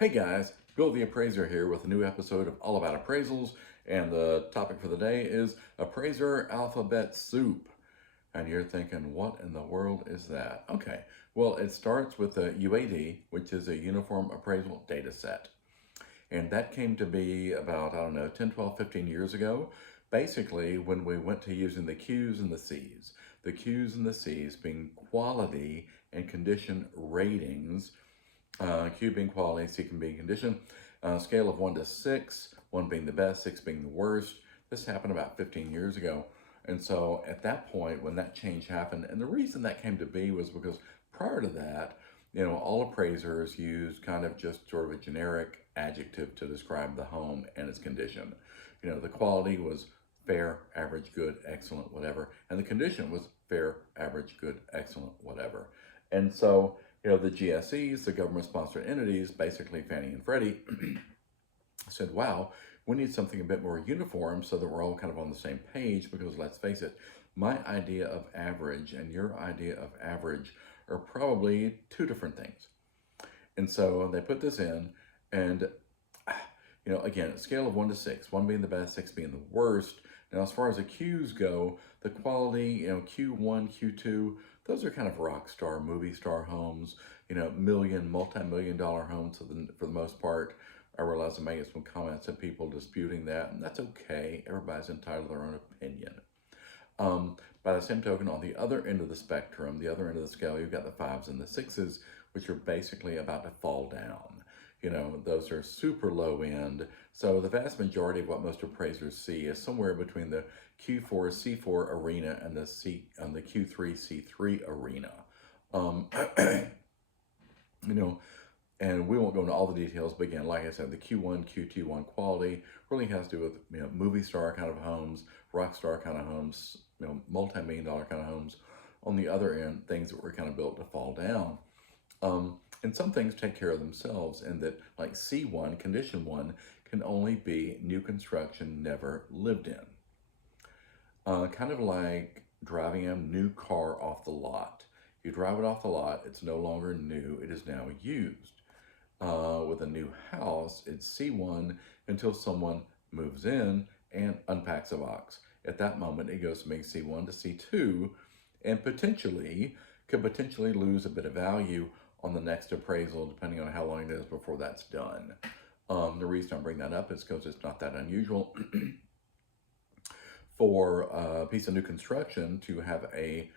Hey guys, Bill the Appraiser here with a new episode of All About Appraisals, and the topic for the day is Appraiser Alphabet Soup. And you're thinking, what in the world is that? Okay, well, it starts with a UAD, which is a Uniform Appraisal Data Set. And that came to be about, I don't know, 10, 12, 15 years ago, basically when we went to using the Q's and the C's. The Q's and the C's being quality and condition ratings, Q being quality, C being condition, scale of 1 to 6, 1 being the best, 6 being the worst. This happened about 15 years ago. And so at that point, when that change happened, and the reason that came to be was because prior to that, all appraisers used kind of just sort of a generic adjective to describe the home and its condition. The quality was fair, average, good, excellent, whatever. And the condition was fair, average, good, excellent, whatever. And so, the GSEs, the government-sponsored entities, basically Fannie and Freddie, said, wow, we need something a bit more uniform so that we're all kind of on the same page, because let's face it, my idea of average and your idea of average are probably two different things. And so they put this in, and again, scale of 1 to 6, 1 being the best, 6 being the worst. Now, as far as the Q's go, the quality, Q1, Q2, those are kind of rock star, movie star homes, multi-million dollar homes for the most part. I realize I may get some comments and people disputing that, and that's okay. Everybody's entitled to their own opinion. By the same token, on the other end of the spectrum, the other end of the scale, you've got the 5s and the 6s, which are basically about to fall down. Those are super low end. So the vast majority of what most appraisers see is somewhere between the Q4, C4 arena and the Q3, C3 arena. And we won't go into all the details, but again, like I said, the Q1, Q2, quality really has to do with, movie star kind of homes, rock star kind of homes, multi-million dollar kind of homes. On the other end, things that were kind of built to fall down. And some things take care of themselves, and that, like C1, condition 1, can only be new construction, never lived in. Kind of like driving a new car off the lot. You drive it off the lot, it's no longer new, it is now used. With a new house, it's C1 until someone moves in and unpacks a box. At that moment, it goes from being C1 to C2, and could potentially lose a bit of value on the next appraisal, depending on how long it is before that's done. The reason I bring that up is because it's not that unusual for a piece of new construction to have a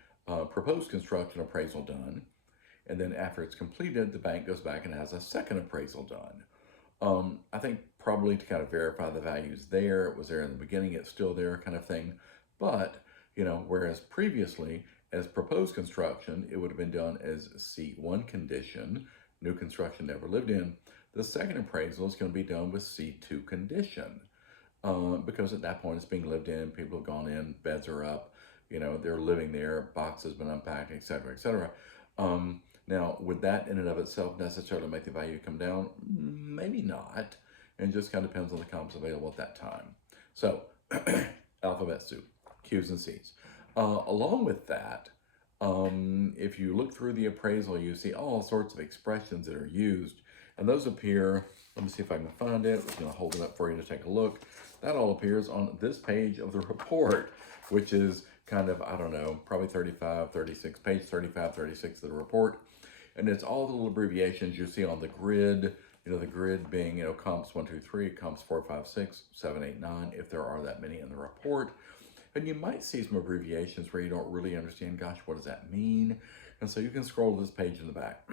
proposed construction appraisal done, and then after it's completed, the bank goes back and has a second appraisal done. I think probably to kind of verify the values there, it was there in the beginning, it's still there kind of thing. But, whereas previously, as proposed construction, it would have been done as C1 condition, new construction never lived in. The second appraisal is going to be done with C2 condition, because at that point it's being lived in, people have gone in, beds are up, they're living there, box has been unpacked, etc., etc. Now, would that in and of itself necessarily make the value come down? Maybe not, and just kind of depends on the comps available at that time. So, alphabet soup, Q's and C's. Along with that, if you look through the appraisal, you see all sorts of expressions that are used, and those appear, let me see if I can find it, I'm going to hold it up for you to take a look. That all appears on this page of the report, which is kind of, I don't know, probably 35, 36, page 35, 36 of the report. And it's all the little abbreviations you see on the grid, the grid being, comps 1, 2, 3, comps 4, 5, 6, 7, 8, 9, if there are that many in the report. And you might see some abbreviations where you don't really understand, gosh, what does that mean? And so you can scroll to this page in the back.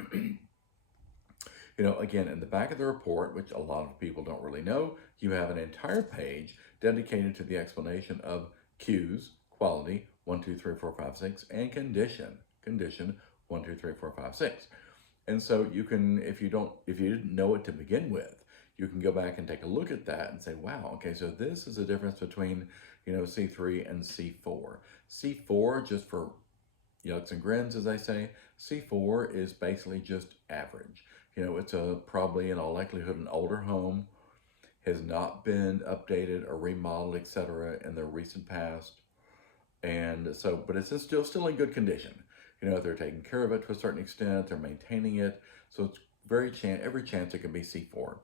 Again, in the back of the report, which a lot of people don't really know, you have an entire page dedicated to the explanation of Q's, quality, 1, 2, 3, 4, 5, 6, and condition, 1, 2, 3, 4, 5, 6. And so you can, if you didn't know it to begin with, you can go back and take a look at that and say, wow, okay, so this is the difference between, C3 and C4. C4, just for yucks and grins, as I say, C4 is basically just average. It's probably in all likelihood an older home, has not been updated or remodeled, etc. in the recent past. And so, but it's still in good condition. They're taking care of it to a certain extent, they're maintaining it. So it's every chance it can be C4.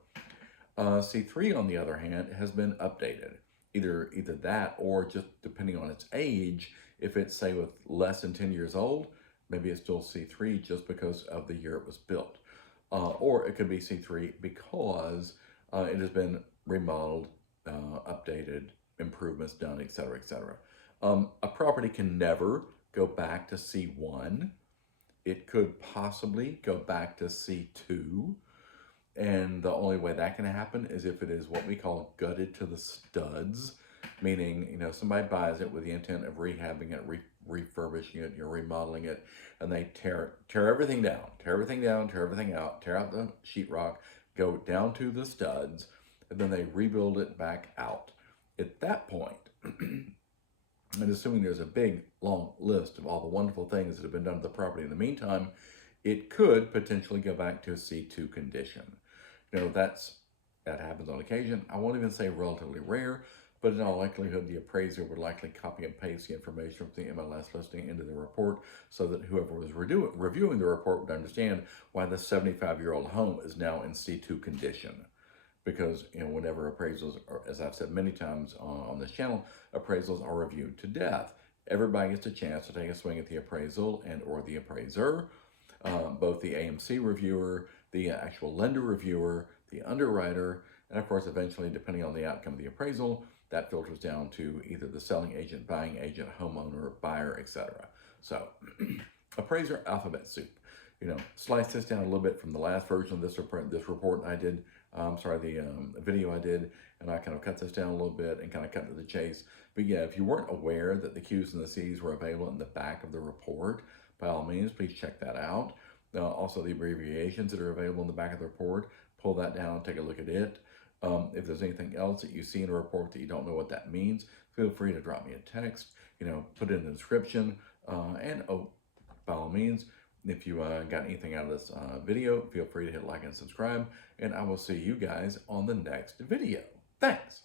C3, on the other hand, has been updated. Either that, or just depending on its age, if it's, say, with less than 10 years old, maybe it's still C3 just because of the year it was built. Or it could be C3 because it has been remodeled, updated, improvements done, etc., etc. A property can never go back to C1. It could possibly go back to C2. And the only way that can happen is if it is what we call gutted to the studs, meaning, somebody buys it with the intent of rehabbing it, refurbishing it, remodeling it, and they tear everything down, tear everything out, tear out the sheetrock, go down to the studs, and then they rebuild it back out. At that point, and assuming there's a big, long list of all the wonderful things that have been done to the property in the meantime, it could potentially go back to a C2 condition. That happens on occasion. I won't even say relatively rare, but in all likelihood, the appraiser would likely copy and paste the information from the MLS listing into the report so that whoever was reviewing the report would understand why the 75-year-old home is now in C2 condition. Because, whenever appraisals are, as I've said many times on this channel, appraisals are reviewed to death. Everybody gets a chance to take a swing at the appraisal and or the appraiser. Both the AMC reviewer, the actual lender reviewer, the underwriter, and of course, eventually, depending on the outcome of the appraisal, that filters down to either the selling agent, buying agent, homeowner, buyer, etc. So, appraiser alphabet soup. Slice this down a little bit from the last version of this report I did. The video I did, and I kind of cut this down a little bit and kind of cut to the chase. But yeah, if you weren't aware that the Q's and the C's were available in the back of the report, by all means, please check that out. Also, the abbreviations that are available in the back of the report, pull that down, take a look at it. If there's anything else that you see in a report that you don't know what that means, feel free to drop me a text, put it in the description. And by all means, if you got anything out of this video, feel free to hit like and subscribe, and I will see you guys on the next video. Thanks.